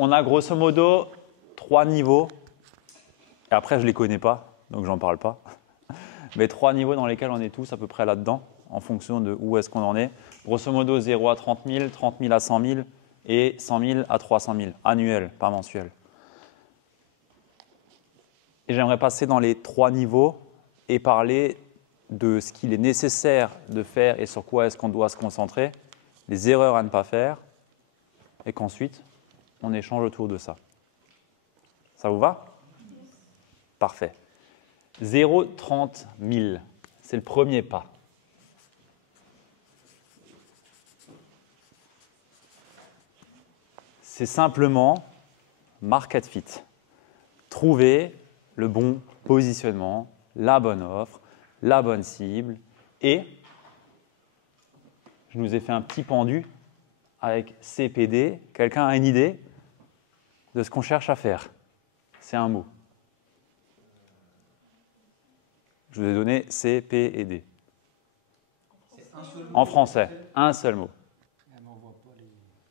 On a grosso modo 3 niveaux. Et après, je ne les connais pas, donc j'en parle pas. Mais 3 niveaux dans lesquels on est tous à peu près là-dedans, en fonction de où est-ce qu'on en est. Grosso modo, 0 à 30 000, 30 000 à 100 000 et 100 000 à 300 000, annuel, pas mensuel. Et j'aimerais passer dans les 3 niveaux et parler de ce qu'il est nécessaire de faire et sur quoi est-ce qu'on doit se concentrer, les erreurs à ne pas faire, et qu'ensuite, on échange autour de ça. Ça vous va? Parfait. 0, 30 000, c'est le premier pas. C'est simplement market fit. Trouver le bon positionnement, la bonne offre, la bonne cible. Et je nous ai fait un petit pendu avec CPD. Quelqu'un a une idée de ce qu'on cherche à faire? C'est un mot. Je vous ai donné C, P et D. En français, un seul mot.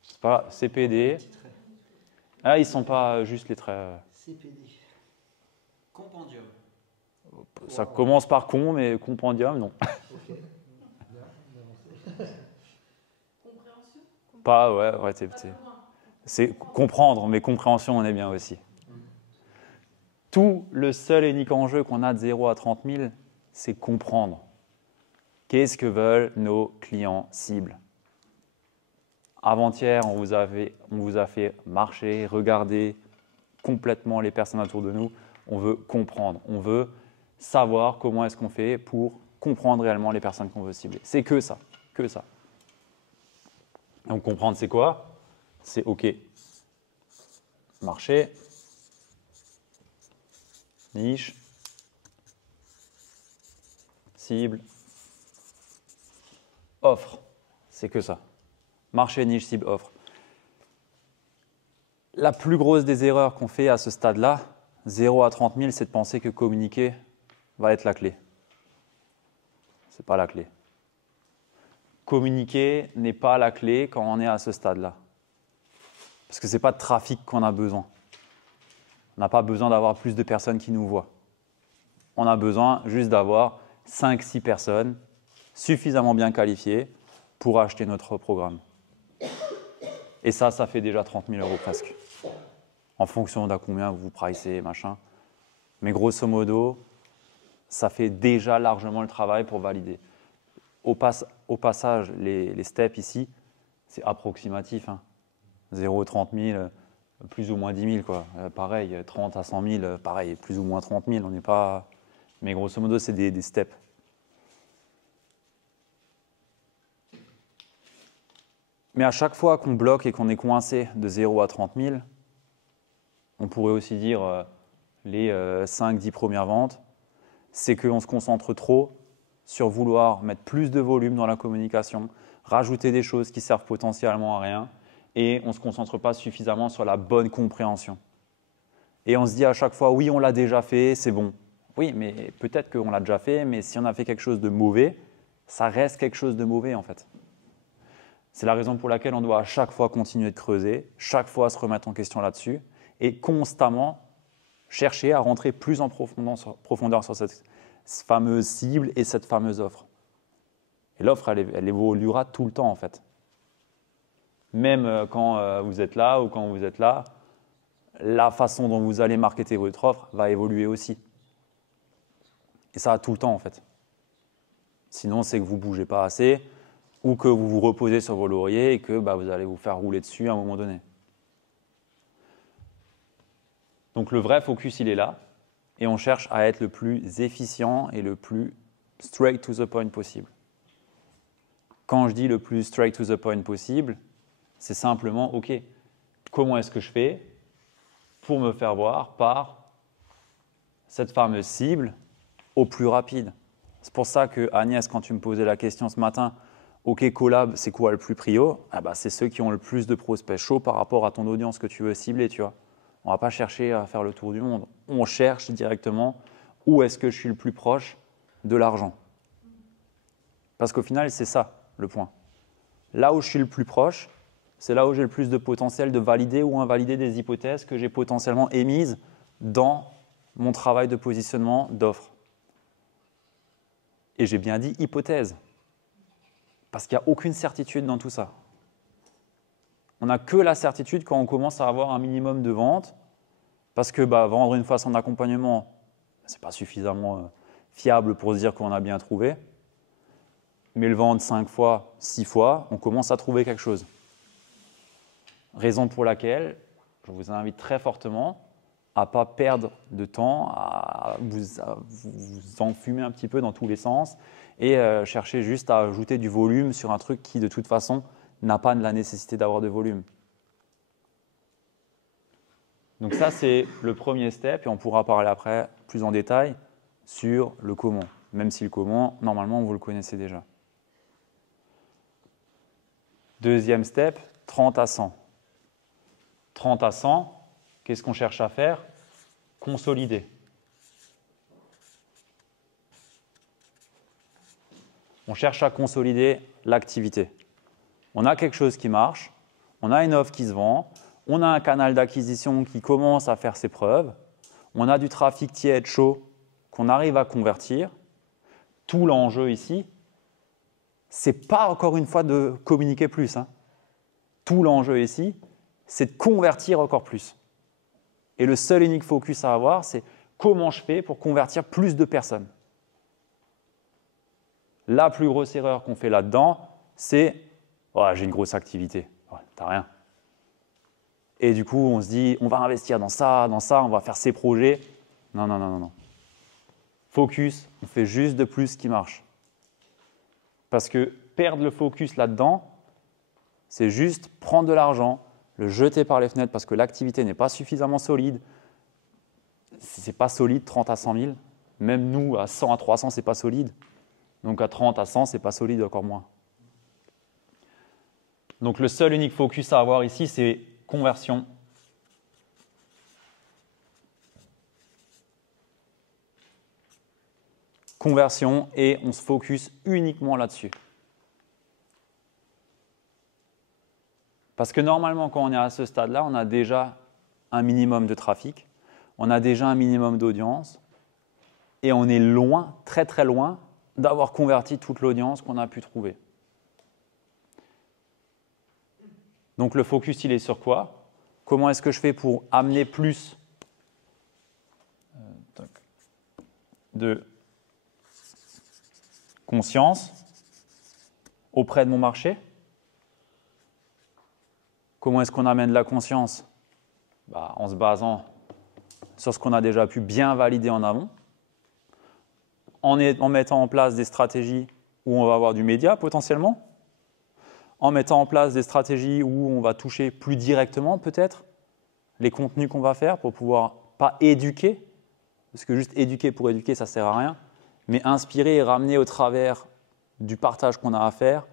C'est pas CPD. Ah, ils ne sont pas juste les traits. CPD. Compendium. Ça commence par con, mais compendium, non. Compréhension. Pas, ouais, c'est comprendre, mais compréhension, on est bien aussi. Tout le seul et unique enjeu qu'on a de 0 à 30 000, c'est comprendre. Qu'est-ce que veulent nos clients cibles? Avant-hier, on vous a fait marcher, regarder complètement les personnes autour de nous. On veut comprendre, on veut savoir comment est-ce qu'on fait pour comprendre réellement les personnes qu'on veut cibler. C'est que ça, que ça. Donc comprendre, c'est quoi? C'est OK. Marché, niche, cible, offre. C'est que ça. Marché, niche, cible, offre. La plus grosse des erreurs qu'on fait à ce stade-là, 0 à 30 000, c'est de penser que communiquer va être la clé. Ce n'est pas la clé. Communiquer n'est pas la clé quand on est à ce stade-là. Parce que ce n'est pas de trafic qu'on a besoin. On n'a pas besoin d'avoir plus de personnes qui nous voient. On a besoin juste d'avoir 5-6 personnes suffisamment bien qualifiées pour acheter notre programme. Et ça fait déjà 30 000 € presque. En fonction d'à combien vous pricez, machin. Mais grosso modo, ça fait déjà largement le travail pour valider. Au passage, les steps ici, c'est approximatif. 0, 30 000, plus ou moins 10 000. Quoi. Pareil, 30 à 100 000, pareil, plus ou moins 30 000. On n'est pas... Mais grosso modo, c'est des steps. Mais à chaque fois qu'on bloque et qu'on est coincé de 0 à 30 000, on pourrait aussi dire les 5-10 premières ventes, c'est qu'on se concentre trop sur vouloir mettre plus de volume dans la communication, rajouter des choses qui servent potentiellement à rien, et on ne se concentre pas suffisamment sur la bonne compréhension. Et on se dit à chaque fois, oui, on l'a déjà fait, c'est bon. Oui, mais peut-être qu'on l'a déjà fait, mais si on a fait quelque chose de mauvais, ça reste quelque chose de mauvais en fait. C'est la raison pour laquelle on doit à chaque fois continuer de creuser, chaque fois se remettre en question là-dessus et constamment chercher à rentrer plus en profondeur sur cette fameuse cible et cette fameuse offre. Et l'offre, elle évoluera tout le temps en fait. Même quand vous êtes là ou quand vous êtes là, la façon dont vous allez marketer votre offre va évoluer aussi. Et ça tout le temps en fait. Sinon, c'est que vous ne bougez pas assez ou que vous vous reposez sur vos lauriers et que vous allez vous faire rouler dessus à un moment donné. Donc le vrai focus, il est là et on cherche à être le plus efficient et le plus straight to the point possible. Quand je dis le plus straight to the point possible, c'est simplement, OK, comment est-ce que je fais pour me faire voir par cette fameuse cible au plus rapide? C'est pour ça que Agnès, quand tu me posais la question ce matin, OK, collab, c'est quoi le plus prio? C'est ceux qui ont le plus de prospects chauds par rapport à ton audience que tu veux cibler, tu vois. On ne va pas chercher à faire le tour du monde. On cherche directement où est-ce que je suis le plus proche de l'argent. Parce qu'au final, c'est ça le point. Là où je suis le plus proche, c'est là où j'ai le plus de potentiel de valider ou invalider des hypothèses que j'ai potentiellement émises dans mon travail de positionnement d'offre. Et j'ai bien dit hypothèse, parce qu'il n'y a aucune certitude dans tout ça. On n'a que la certitude quand on commence à avoir un minimum de ventes, parce que vendre une fois son accompagnement, ce n'est pas suffisamment fiable pour se dire qu'on a bien trouvé. Mais le vendre 5 fois, 6 fois, on commence à trouver quelque chose. Raison pour laquelle je vous invite très fortement à ne pas perdre de temps, à vous enfumer un petit peu dans tous les sens et chercher juste à ajouter du volume sur un truc qui, de toute façon, n'a pas la nécessité d'avoir de volume. Donc ça, c'est le premier step et on pourra parler après plus en détail sur le comment. Même si le comment, normalement, vous le connaissez déjà. Deuxième step, 30 à 100. 30 à 100, qu'est-ce qu'on cherche à faire? Consolider. On cherche à consolider l'activité. On a quelque chose qui marche, on a une offre qui se vend, on a un canal d'acquisition qui commence à faire ses preuves, on a du trafic tiède, chaud, qu'on arrive à convertir. Tout l'enjeu ici, ce n'est pas encore une fois de communiquer plus. Tout l'enjeu ici, c'est de convertir encore plus. Et le seul unique focus à avoir, c'est comment je fais pour convertir plus de personnes. La plus grosse erreur qu'on fait là-dedans, c'est oh, « j'ai une grosse activité ouais, ». T'as rien. Et du coup, on se dit « on va investir dans ça, on va faire ces projets ». Non, non, non, non, non. Focus, on fait juste de plus ce qui marche. Parce que perdre le focus là-dedans, c'est juste prendre de l'argent, le jeter par les fenêtres parce que l'activité n'est pas suffisamment solide. Ce n'est pas solide, 30 à 100 000. Même nous, à 100 à 300, ce n'est pas solide. Donc à 30 à 100, ce n'est pas solide, encore moins. Donc le seul unique focus à avoir ici, c'est conversion. Conversion et on se focus uniquement là-dessus. Parce que normalement, quand on est à ce stade-là, on a déjà un minimum de trafic, on a déjà un minimum d'audience et on est loin, très très loin, d'avoir converti toute l'audience qu'on a pu trouver. Donc le focus, il est sur quoi? Comment est-ce que je fais pour amener plus de conscience auprès de mon marché? Comment est-ce qu'on amène la conscience? En se basant sur ce qu'on a déjà pu bien valider en amont, en mettant en place des stratégies où on va avoir du média potentiellement, en mettant en place des stratégies où on va toucher plus directement peut-être les contenus qu'on va faire pour pouvoir pas éduquer, parce que juste éduquer pour éduquer, ça ne sert à rien, mais inspirer et ramener au travers du partage qu'on a à faire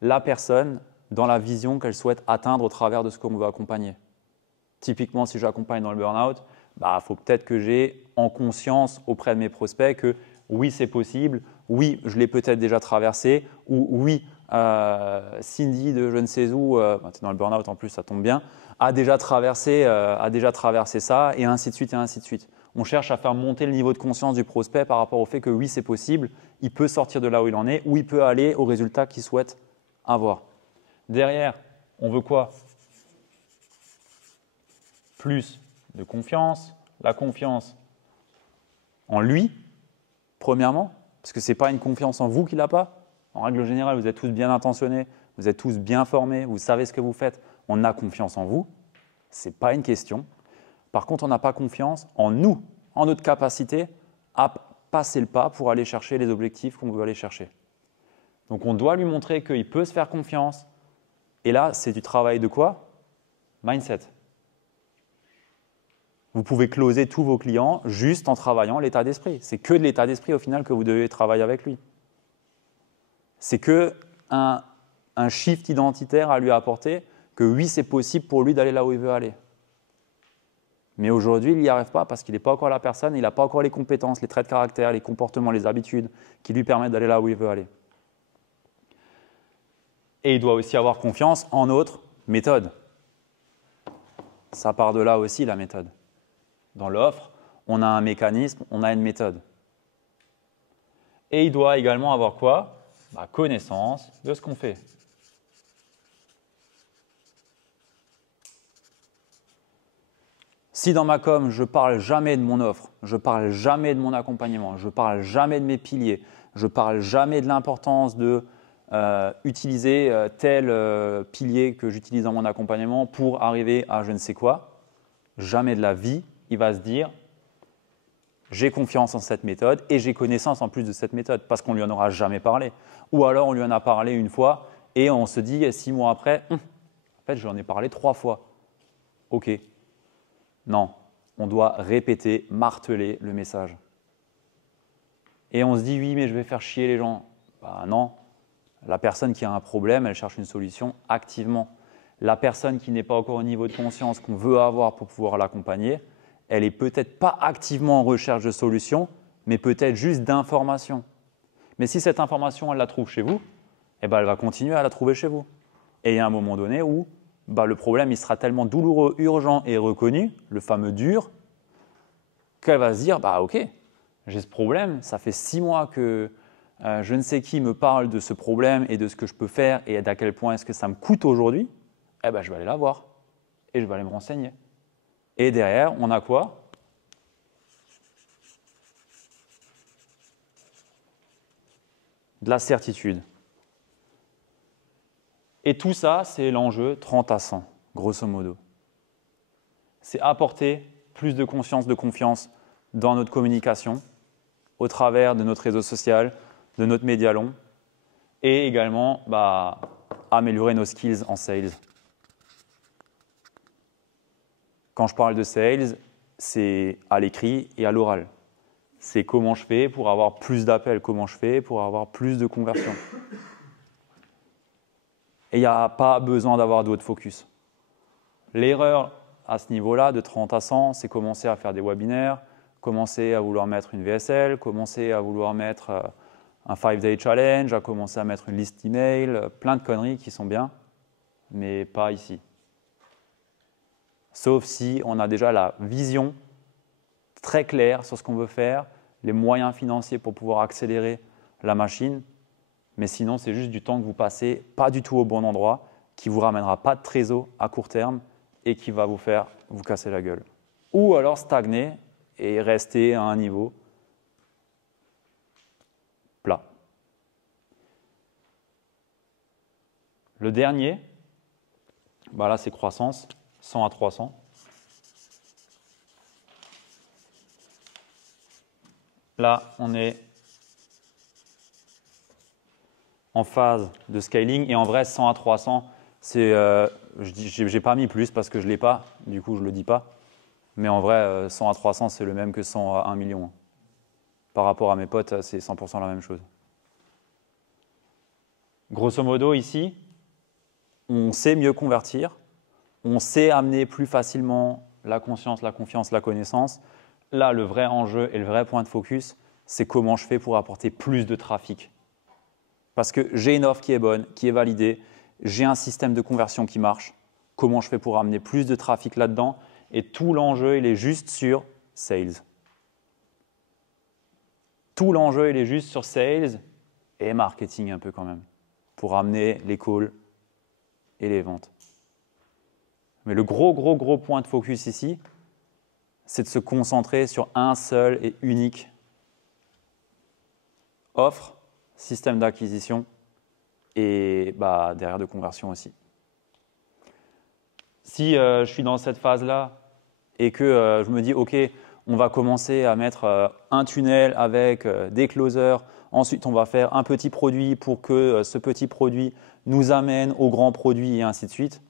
la personne dans la vision qu'elle souhaite atteindre au travers de ce qu'on veut accompagner. Typiquement, si j'accompagne dans le burn-out, faut peut-être que j'ai en conscience auprès de mes prospects que oui, c'est possible, oui, je l'ai peut-être déjà traversé, ou oui, Cindy de je ne sais où, tu es dans le burn-out en plus, ça tombe bien, a déjà traversé ça, et ainsi de suite, et ainsi de suite. On cherche à faire monter le niveau de conscience du prospect par rapport au fait que oui, c'est possible, il peut sortir de là où il en est, ou il peut aller au résultat qu'il souhaite avoir. Derrière, on veut quoi? Plus de confiance, la confiance en lui, premièrement, parce que ce n'est pas une confiance en vous qu'il n'a pas. En règle générale, vous êtes tous bien intentionnés, vous êtes tous bien formés, vous savez ce que vous faites, on a confiance en vous, ce n'est pas une question. Par contre, on n'a pas confiance en nous, en notre capacité à passer le pas pour aller chercher les objectifs qu'on veut aller chercher. Donc on doit lui montrer qu'il peut se faire confiance. Et là, c'est du travail de quoi? Mindset. Vous pouvez closer tous vos clients juste en travaillant l'état d'esprit. C'est que de l'état d'esprit au final que vous devez travailler avec lui. C'est que un shift identitaire à lui apporter que oui, c'est possible pour lui d'aller là où il veut aller. Mais aujourd'hui, il n'y arrive pas parce qu'il n'est pas encore la personne, il n'a pas encore les compétences, les traits de caractère, les comportements, les habitudes qui lui permettent d'aller là où il veut aller. Et il doit aussi avoir confiance en autres Méthode. Ça part de là aussi, la méthode. Dans l'offre, on a un mécanisme, on a une méthode. Et il doit également avoir quoi? Connaissance de ce qu'on fait. Si dans ma com, je ne parle jamais de mon offre, je ne parle jamais de mon accompagnement, je ne parle jamais de mes piliers, je ne parle jamais de l'importance de utiliser tel pilier que j'utilise dans mon accompagnement pour arriver à je ne sais quoi, jamais de la vie, il va se dire j'ai confiance en cette méthode et j'ai connaissance en plus de cette méthode parce qu'on ne lui en aura jamais parlé. Ou alors on lui en a parlé une fois et on se dit 6 mois après, en fait je lui en ai parlé 3 fois. Ok. Non, on doit répéter, marteler le message. Et on se dit oui mais je vais faire chier les gens. Non, la personne qui a un problème, elle cherche une solution activement. La personne qui n'est pas encore au niveau de conscience qu'on veut avoir pour pouvoir l'accompagner, elle n'est peut-être pas activement en recherche de solution, mais peut-être juste d'information. Mais si cette information, elle la trouve chez vous, elle va continuer à la trouver chez vous. Et il y a un moment donné où le problème il sera tellement douloureux, urgent et reconnu, le fameux dur, qu'elle va se dire ok, j'ai ce problème, ça fait 6 mois que je ne sais qui me parle de ce problème et de ce que je peux faire et d'à quel point est-ce que ça me coûte aujourd'hui, je vais aller la voir et je vais aller me renseigner. Et derrière, on a quoi? De la certitude. Et tout ça, c'est l'enjeu 30 à 100, grosso modo. C'est apporter plus de conscience, de confiance dans notre communication, au travers de notre réseau social, de notre média long, et également améliorer nos skills en sales. Quand je parle de sales, c'est à l'écrit et à l'oral. C'est comment je fais pour avoir plus d'appels, comment je fais pour avoir plus de conversions. Et il n'y a pas besoin d'avoir d'autres focus. L'erreur à ce niveau-là, de 30 à 100, c'est commencer à faire des webinaires, commencer à vouloir mettre une VSL, commencer à vouloir mettre un 5-day challenge, à commencer à mettre une liste email, plein de conneries qui sont bien, mais pas ici. Sauf si on a déjà la vision très claire sur ce qu'on veut faire, les moyens financiers pour pouvoir accélérer la machine. Mais sinon, c'est juste du temps que vous passez pas du tout au bon endroit, qui ne vous ramènera pas de trésor à court terme et qui va vous faire vous casser la gueule. Ou alors stagner et rester à un niveau plat. Le dernier, là c'est croissance. 100 à 300. Là, on est en phase de scaling et en vrai, 100 à 300, c'est, je n'ai pas mis plus parce que je ne l'ai pas, du coup je ne le dis pas. Mais en vrai, 100 à 300, c'est le même que 100 à 1 million. Par rapport à mes potes, c'est 100% la même chose. Grosso modo, ici, on sait mieux convertir. On sait amener plus facilement la conscience, la confiance, la connaissance. Là, le vrai enjeu et le vrai point de focus, c'est comment je fais pour apporter plus de trafic. Parce que j'ai une offre qui est bonne, qui est validée, j'ai un système de conversion qui marche. Comment je fais pour amener plus de trafic là-dedans? Et tout l'enjeu, il est juste sur sales. Tout l'enjeu, il est juste sur sales et marketing un peu quand même, pour amener les calls et les ventes. Mais le gros point de focus ici, c'est de se concentrer sur un seul et unique offre, système d'acquisition et derrière de conversion aussi. Si je suis dans cette phase-là et que je me dis ok, on va commencer à mettre un tunnel avec des closers, ensuite on va faire un petit produit pour que ce petit produit nous amène au grand produit et ainsi de suite.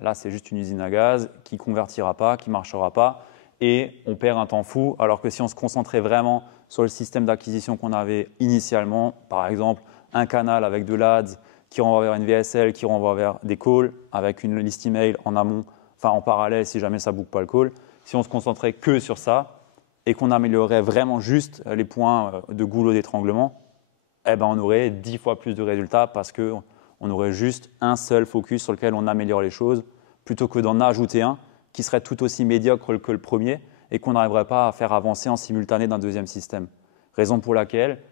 Là, c'est juste une usine à gaz qui ne convertira pas, qui ne marchera pas et on perd un temps fou. Alors que si on se concentrait vraiment sur le système d'acquisition qu'on avait initialement, par exemple un canal avec de l'ADS qui renvoie vers une VSL, qui renvoie vers des calls avec une liste email en amont, en parallèle si jamais ça ne boucle pas le call. Si on se concentrait que sur ça et qu'on améliorait vraiment juste les points de goulot d'étranglement, on aurait 10 fois plus de résultats parce que On aurait juste un seul focus sur lequel on améliore les choses, plutôt que d'en ajouter un qui serait tout aussi médiocre que le premier et qu'on n'arriverait pas à faire avancer en simultané d'un deuxième système. Raison pour laquelle,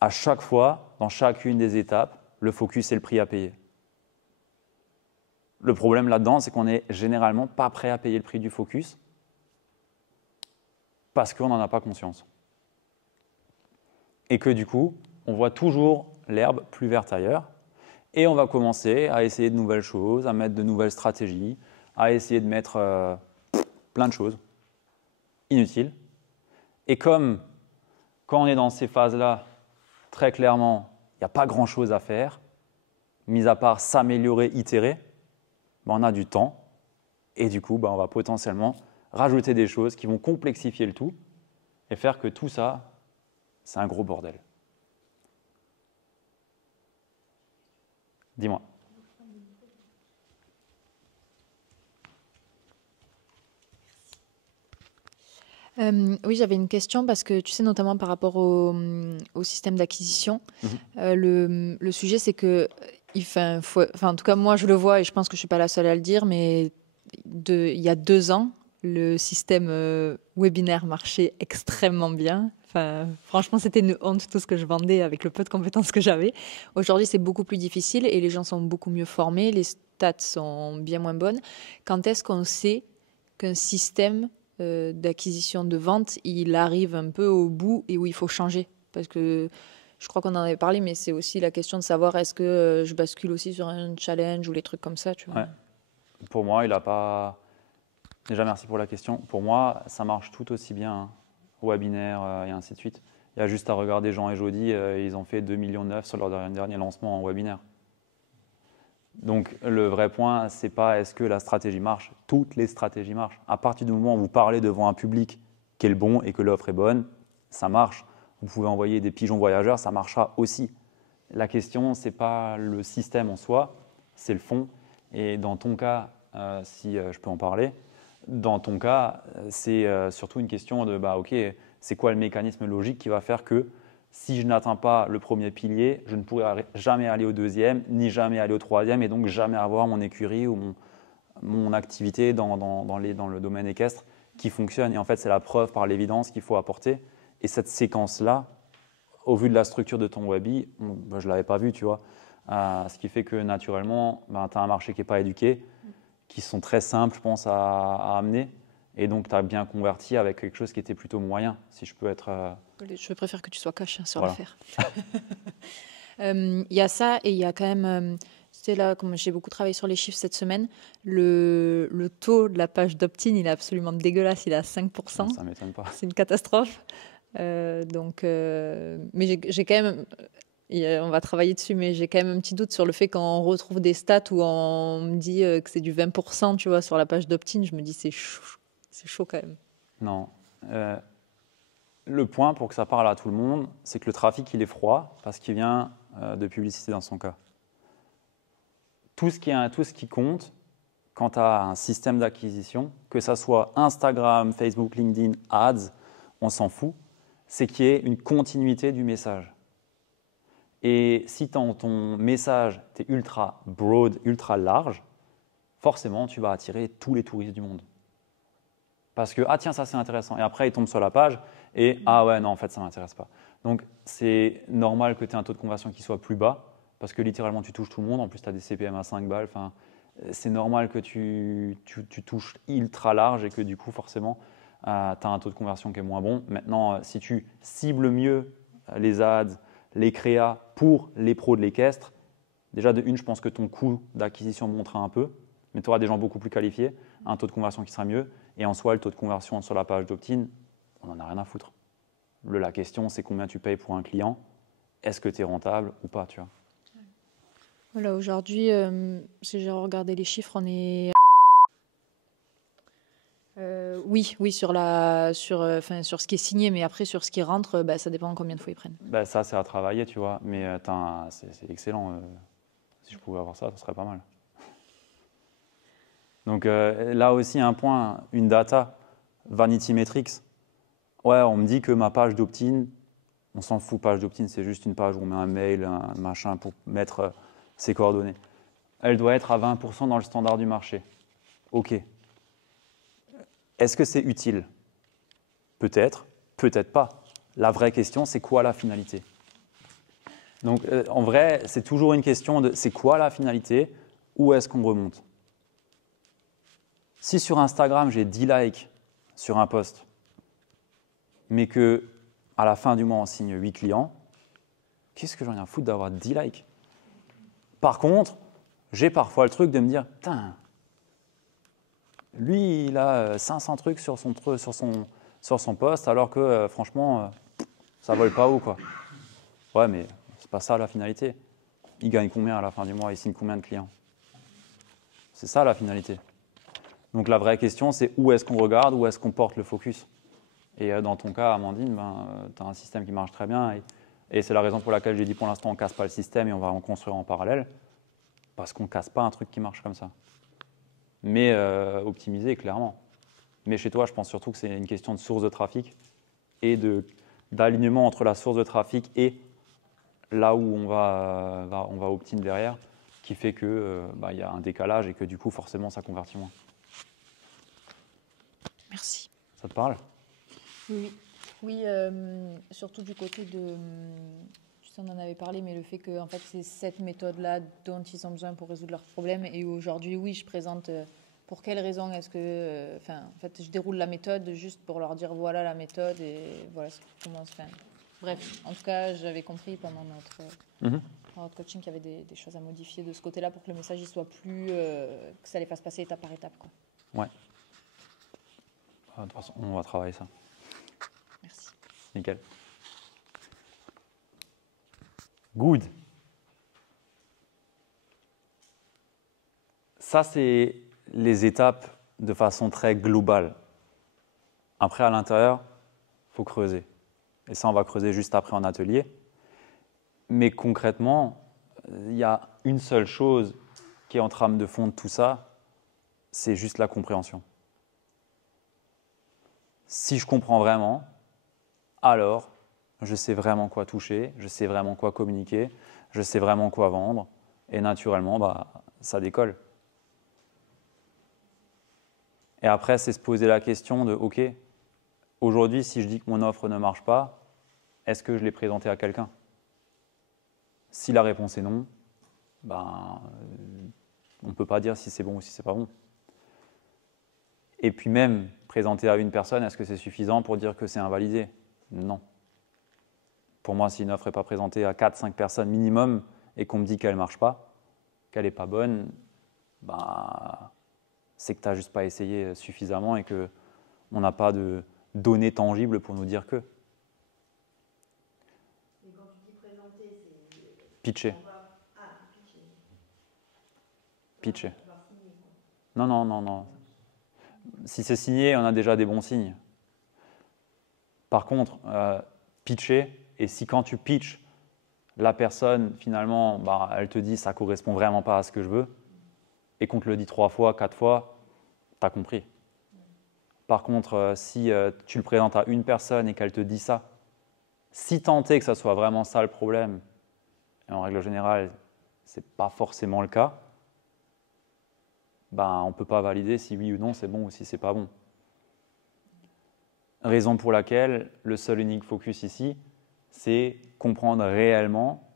à chaque fois, dans chacune des étapes, le focus est le prix à payer. Le problème là-dedans, c'est qu'on n'est généralement pas prêt à payer le prix du focus parce qu'on n'en a pas conscience. Et que du coup, on voit toujours l'herbe plus verte ailleurs et on va commencer à essayer de nouvelles choses, à mettre de nouvelles stratégies, à essayer de mettre plein de choses inutiles. Et comme quand on est dans ces phases-là, très clairement, il n'y a pas grand-chose à faire, mis à part s'améliorer, itérer, on a du temps et du coup, on va potentiellement rajouter des choses qui vont complexifier le tout et faire que tout ça, c'est un gros bordel. Dis-moi. Oui, j'avais une question parce que tu sais, notamment par rapport au système d'acquisition, le sujet c'est que, en tout cas moi je le vois et je pense que je ne suis pas la seule à le dire, mais il y a 2 ans, le système webinaire marchait extrêmement bien. Enfin, franchement, c'était une honte tout ce que je vendais avec le peu de compétences que j'avais. Aujourd'hui, c'est beaucoup plus difficile et les gens sont beaucoup mieux formés, les stats sont bien moins bonnes. Quand est-ce qu'on sait qu'un système d'acquisition de vente, il arrive un peu au bout et où il faut changer? Parce que je crois qu'on en avait parlé, mais c'est aussi la question de savoir est-ce que je bascule aussi sur un challenge ou les trucs comme ça, tu vois. Ouais. Pour moi, il n'a pas... Déjà, merci pour la question. Pour moi, ça marche tout aussi bien, hein. Webinaire et ainsi de suite. Il y a juste à regarder Jean et Jody, ils ont fait 2,9 millions sur leur dernier lancement en webinaire. Donc le vrai point, c'est pas est-ce que la stratégie marche. Toutes les stratégies marchent. À partir du moment où vous parlez devant un public qui est le bon et que l'offre est bonne, ça marche. Vous pouvez envoyer des pigeons voyageurs, ça marchera aussi. La question, c'est pas le système en soi, c'est le fond. Et dans ton cas, si je peux en parler, dans ton cas, c'est surtout une question de ok, c'est quoi le mécanisme logique qui va faire que si je n'atteins pas le premier pilier, je ne pourrai jamais aller au deuxième, ni jamais aller au troisième, et donc jamais avoir mon écurie ou mon activité dans le domaine équestre qui fonctionne. Et en fait, c'est la preuve par l'évidence qu'il faut apporter. Et cette séquence-là, au vu de la structure de ton Webi, je ne l'avais pas vue, tu vois. Ce qui fait que naturellement, tu as un marché qui n'est pas éduqué, qui sont très simples, je pense, à amener. Et donc, tu as bien converti avec quelque chose qui était plutôt moyen, si je peux être… Je préfère que tu sois cash sur Voilà. l'affaire. Il y a ça et il y a quand même, c'est là, comme j'ai beaucoup travaillé sur les chiffres cette semaine, le taux de la page d'opt-in, il est absolument dégueulasse, il est à 5%. Ça ne m'étonne pas. C'est une catastrophe. Mais j'ai quand même, on va travailler dessus, mais j'ai quand même un petit doute sur le fait qu'on retrouve des stats où on me dit que c'est du 20%, tu vois, sur la page d'opt-in. Je me dis c'est chaud quand même. Non. Le point pour que ça parle à tout le monde, c'est que le trafic, il est froid parce qu'il vient de publicité dans son cas. Tout ce qui compte quand tu as un système d'acquisition, que ça soit Instagram, Facebook, LinkedIn, Ads, on s'en fout, c'est qu'il y ait une continuité du message. Et si ton message est ultra broad, ultra large, forcément, tu vas attirer tous les touristes du monde. Parce que, tiens, ça c'est intéressant. Et après, ils tombent sur la page et, ouais, non, en fait, ça ne m'intéresse pas. Donc, c'est normal que tu aies un taux de conversion qui soit plus bas parce que littéralement, tu touches tout le monde. En plus, tu as des CPM à 5 balles. Enfin, c'est normal que tu touches ultra large et que du coup, forcément, tu as un taux de conversion qui est moins bon. Maintenant, si tu cibles mieux les ads, les créas pour les pros de l'équestre, déjà de une, je pense que ton coût d'acquisition montera un peu, mais tu auras des gens beaucoup plus qualifiés, un taux de conversion qui sera mieux. Et en soi, le taux de conversion sur la page d'opt-in, on n'en a rien à foutre. La question, c'est combien tu payes pour un client. Est-ce que tu es rentable ou pas, tu vois. Voilà, aujourd'hui, si j'ai regardé les chiffres, on est… oui, sur ce qui est signé, mais après, sur ce qui rentre, ça dépend combien de fois ils prennent. Ça, c'est à travailler, tu vois. Mais c'est excellent. Si je pouvais avoir ça, ce serait pas mal. Donc là aussi, un point, une data, Vanity Metrics. Ouais, on me dit que ma page d'opt-in, on s'en fout, page d'opt-in, c'est juste une page où on met un mail, un machin pour mettre ses coordonnées. Elle doit être à 20% dans le standard du marché. OK. Est-ce que c'est utile? Peut-être, peut-être pas. La vraie question, c'est quoi la finalité? Donc, en vrai, c'est toujours une question de c'est quoi la finalité? Où est-ce qu'on remonte? Si sur Instagram, j'ai 10 likes sur un post, mais que à la fin du mois, on signe 8 clients, qu'est-ce que j'en ai à foutre d'avoir 10 likes? Par contre, j'ai parfois le truc de me dire, putain, lui, il a 500 trucs sur son post, alors que franchement, ça vole pas haut, quoi. Ouais, mais c'est pas ça la finalité. Il gagne combien à la fin du mois? Il signe combien de clients? C'est ça la finalité. Donc la vraie question, c'est où est-ce qu'on regarde, où est-ce qu'on porte le focus? Et dans ton cas, Amandine, tu as un système qui marche très bien. Et c'est la raison pour laquelle j'ai dit pour l'instant, on ne casse pas le système et on va en construire en parallèle. Parce qu'on ne casse pas un truc qui marche comme ça. Mais optimiser, clairement. Mais chez toi, je pense surtout que c'est une question de source de trafic et d'alignement entre la source de trafic et là où on va opt-in derrière, qui fait qu'il y a un décalage et que du coup, forcément, ça convertit moins. Merci. Ça te parle? Oui, oui, surtout du côté de, tu sais, on en avait parlé, mais le fait que en fait, c'est cette méthode-là dont ils ont besoin pour résoudre leurs problèmes. Et aujourd'hui, oui, je présente pour quelles raisons est-ce que, en fait, je déroule la méthode juste pour leur dire voilà la méthode et voilà comment se fait. Bref, en tout cas, j'avais compris pendant notre coaching qu'il y avait des choses à modifier de ce côté-là pour que le message il soit plus, que ça les fasse passer étape par étape, quoi. Ouais. De toute façon, on va travailler ça. Merci. Nickel. Good. Ça, c'est les étapes de façon très globale. Après, à l'intérieur, il faut creuser. Et ça, on va creuser juste après en atelier. Mais concrètement, il y a une seule chose qui est en trame de fond de tout ça, c'est juste la compréhension. Si je comprends vraiment, alors je sais vraiment quoi toucher, je sais vraiment quoi communiquer, je sais vraiment quoi vendre, et naturellement, ça décolle. Et après, c'est se poser la question de, OK, aujourd'hui, si je dis que mon offre ne marche pas, est-ce que je l'ai présentée à quelqu'un? Si la réponse est non, on ne peut pas dire si c'est bon ou si c'est pas bon. Et puis même, présenter à une personne, est-ce que c'est suffisant pour dire que c'est invalidé? Non. Pour moi, si une offre n'est pas présentée à 4-5 personnes minimum et qu'on me dit qu'elle ne marche pas, qu'elle n'est pas bonne, c'est que tu n'as juste pas essayé suffisamment et qu'on n'a pas de données tangibles pour nous dire que. Et quand tu dis présenter, c'est… Pitcher. pitcher. Pitcher. Non. Si c'est signé, on a déjà des bons signes. Par contre, pitcher, et si quand tu pitches, la personne, finalement, elle te dit « ça ne correspond vraiment pas à ce que je veux », et qu'on te le dit 3 fois, 4 fois, tu as compris. Par contre, si tu le présentes à une personne et qu'elle te dit ça, si tant est que ça soit vraiment ça le problème, et en règle générale, ce n'est pas forcément le cas, on ne peut pas valider si oui ou non c'est bon ou si c'est pas bon. Raison pour laquelle le seul unique focus ici, c'est comprendre réellement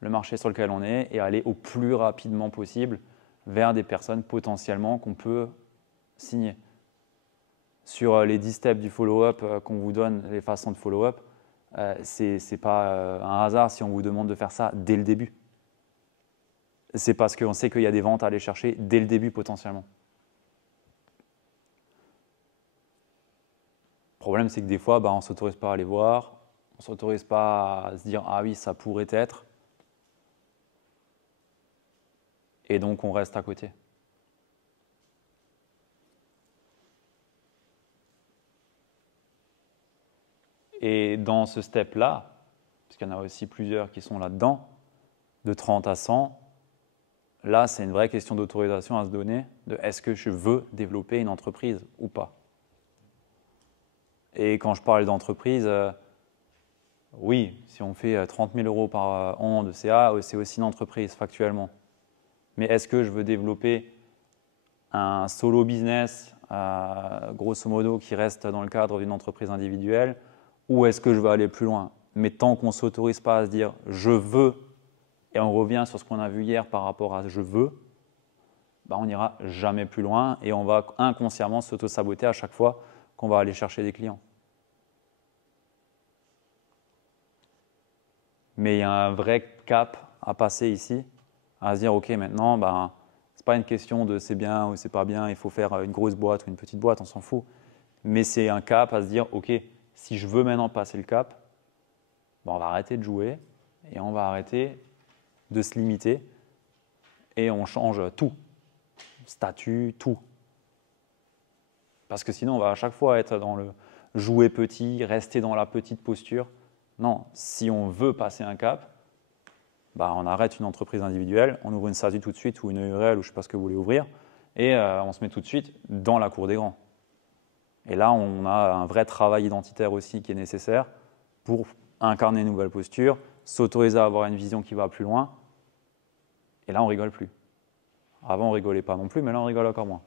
le marché sur lequel on est et aller au plus rapidement possible vers des personnes potentiellement qu'on peut signer. Sur les 10 steps du follow-up qu'on vous donne, les façons de follow-up, ce n'est pas un hasard si on vous demande de faire ça dès le début. C'est parce qu'on sait qu'il y a des ventes à aller chercher dès le début potentiellement. Le problème, c'est que des fois, on ne s'autorise pas à aller voir, on ne s'autorise pas à se dire « ah oui, ça pourrait être ». Et donc, on reste à côté. Et dans ce step-là, parce qu'il y en a aussi plusieurs qui sont là-dedans, de 30 à 100, là, c'est une vraie question d'autorisation à se donner, de est-ce que je veux développer une entreprise ou pas. Et quand je parle d'entreprise, oui, si on fait 30 000 € par an de CA, c'est aussi une entreprise factuellement. Mais est-ce que je veux développer un solo business, grosso modo, qui reste dans le cadre d'une entreprise individuelle, ou est-ce que je veux aller plus loin? Mais tant qu'on ne s'autorise pas à se dire « je veux », et on revient sur ce qu'on a vu hier par rapport à « je veux », on n'ira jamais plus loin et on va inconsciemment s'auto-saboter à chaque fois qu'on va aller chercher des clients. Mais il y a un vrai cap à passer ici, à se dire « ok, maintenant, ce n'est pas une question de c'est bien ou c'est pas bien, il faut faire une grosse boîte ou une petite boîte, on s'en fout. » Mais c'est un cap à se dire « ok, si je veux maintenant passer le cap, on va arrêter de jouer et on va arrêter de se limiter et on change tout. Statut, tout. Parce que sinon, on va à chaque fois être dans le jouer petit, rester dans la petite posture. Non, si on veut passer un cap, on arrête une entreprise individuelle, on ouvre une SASU tout de suite ou une URL ou je ne sais pas ce que vous voulez ouvrir et on se met tout de suite dans la cour des grands. Et là, on a un vrai travail identitaire aussi qui est nécessaire pour incarner une nouvelle posture, s'autoriser à avoir une vision qui va plus loin. Et là, on ne rigole plus. Avant, on ne rigolait pas non plus, mais là, on rigole encore moins.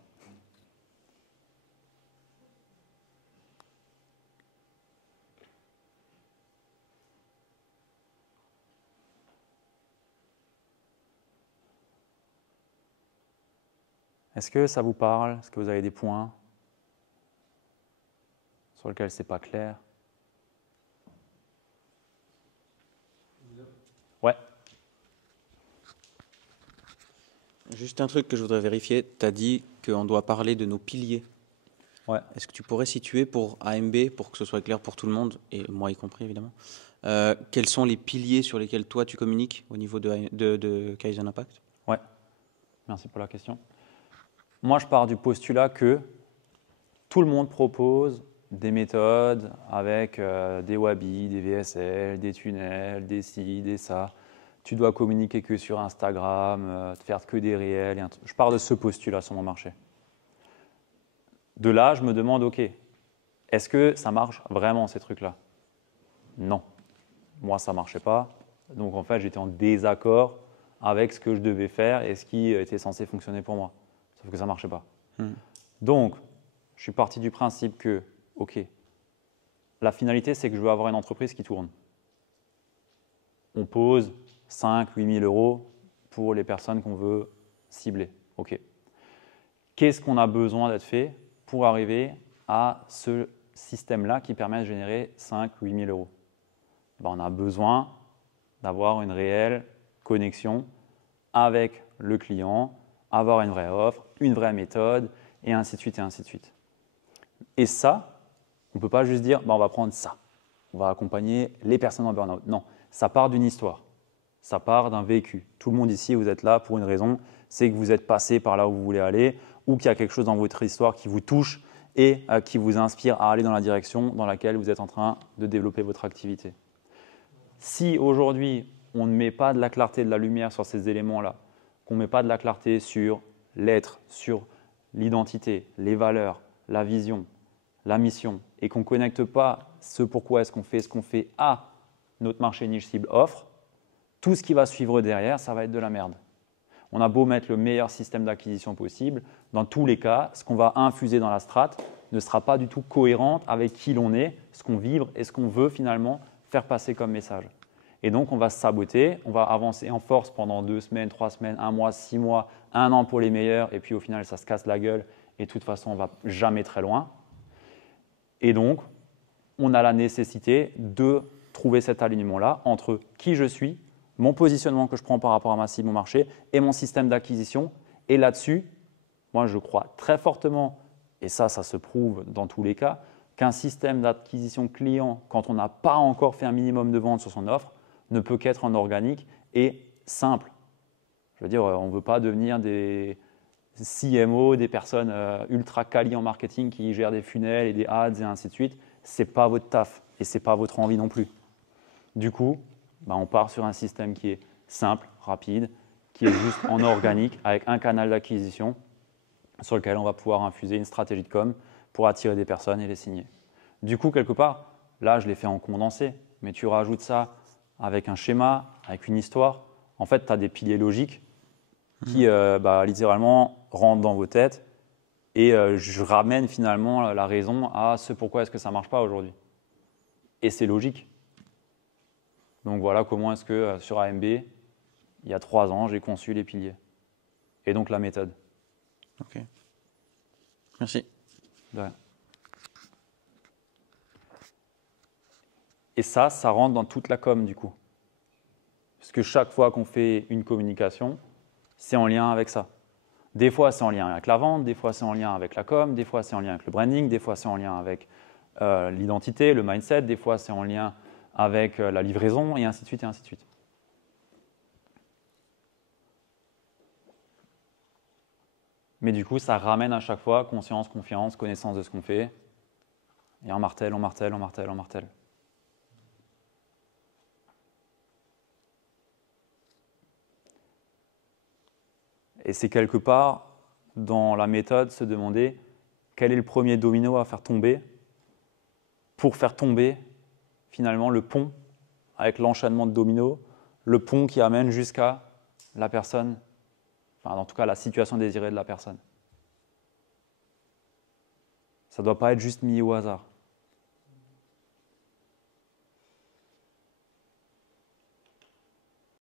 Est-ce que ça vous parle? Est-ce que vous avez des points sur lesquels ce n'est pas clair? Ouais. Juste un truc que je voudrais vérifier. Tu as dit qu'on doit parler de nos piliers. Ouais. Est-ce que tu pourrais situer pour AMB, pour que ce soit clair pour tout le monde, et moi y compris évidemment, quels sont les piliers sur lesquels toi tu communiques au niveau de Kaizen Impact? Ouais. Merci pour la question. Moi, je pars du postulat que tout le monde propose des méthodes avec des Wabi, des VSL, des tunnels, des ci, des ça. Tu dois communiquer que sur Instagram, faire que des réels. Je pars de ce postulat sur mon marché. De là, je me demande, ok, est-ce que ça marche vraiment ces trucs-là? Non. Moi, ça ne marchait pas. Donc, en fait, j'étais en désaccord avec ce que je devais faire et ce qui était censé fonctionner pour moi. Sauf que ça ne marchait pas. Donc, je suis parti du principe que, ok, la finalité, c'est que je veux avoir une entreprise qui tourne. On pose 5 000 – 8 000 euros pour les personnes qu'on veut cibler. Ok. Qu'est-ce qu'on a besoin d'être fait pour arriver à ce système-là qui permet de générer 5 000 – 8 000 euros? On a besoin d'avoir une réelle connexion avec le client, avoir une vraie offre, une vraie méthode, et ainsi de suite, et ainsi de suite. Et ça, on ne peut pas juste dire, on va prendre ça. On va accompagner les personnes en burn-out. Non, ça part d'une histoire. Ça part d'un vécu. Tout le monde ici, vous êtes là pour une raison, c'est que vous êtes passé par là où vous voulez aller, ou qu'il y a quelque chose dans votre histoire qui vous touche et qui vous inspire à aller dans la direction dans laquelle vous êtes en train de développer votre activité. Si aujourd'hui, on ne met pas de la clarté, de la lumière sur ces éléments-là, qu'on ne met pas de la clarté sur l'être, sur l'identité, les valeurs, la vision, la mission, et qu'on ne connecte pas ce pourquoi est-ce qu'on fait ce qu'on fait à notre marché niche cible offre, tout ce qui va suivre derrière, ça va être de la merde. On a beau mettre le meilleur système d'acquisition possible, dans tous les cas, ce qu'on va infuser dans la strate ne sera pas du tout cohérent avec qui l'on est, ce qu'on vibre et ce qu'on veut finalement faire passer comme message. Et donc, on va se saboter, on va avancer en force pendant 2 semaines, 3 semaines, 1 mois, 6 mois, 1 an pour les meilleurs, et puis au final, ça se casse la gueule, et de toute façon, on ne va jamais très loin. Et donc, on a la nécessité de trouver cet alignement-là entre qui je suis, mon positionnement que je prends par rapport à ma cible, mon marché, et mon système d'acquisition. Et là-dessus, moi, je crois très fortement, et ça se prouve dans tous les cas, qu'un système d'acquisition client, quand on n'a pas encore fait un minimum de vente sur son offre, ne peut qu'être en organique et simple. Je veux dire, on ne veut pas devenir des CMO, des personnes ultra quali en marketing qui gèrent des funnels et des ads et ainsi de suite. Ce n'est pas votre taf et ce n'est pas votre envie non plus. Du coup, on part sur un système qui est simple, rapide, qui est juste en organique avec un canal d'acquisition sur lequel on va pouvoir infuser une stratégie de com pour attirer des personnes et les signer. Du coup, quelque part, là, je l'ai fait en condensé, mais tu rajoutes ça avec un schéma, avec une histoire. En fait, tu as des piliers logiques qui littéralement rentre dans vos têtes et je ramène finalement la raison à ce pourquoi est-ce que ça ne marche pas aujourd'hui. Et c'est logique. Donc voilà comment est-ce que sur AMB, il y a 3 ans, j'ai conçu les piliers. Et donc la méthode. Ok. Merci. De rien. Et ça rentre dans toute la com du coup. Parce que chaque fois qu'on fait une communication, c'est en lien avec ça. Des fois, c'est en lien avec la vente, des fois, c'est en lien avec la com, des fois, c'est en lien avec le branding, des fois, c'est en lien avec l'identité, le mindset, des fois, c'est en lien avec la livraison, et ainsi de suite, et ainsi de suite. Mais du coup, ça ramène à chaque fois conscience, confiance, connaissance de ce qu'on fait, et on martèle, on martèle, on martèle, on martèle. Et c'est quelque part, dans la méthode, se demander quel est le premier domino à faire tomber pour faire tomber, finalement, le pont avec l'enchaînement de dominos, le pont qui amène jusqu'à la personne, enfin, en tout cas, la situation désirée de la personne. Ça ne doit pas être juste mis au hasard.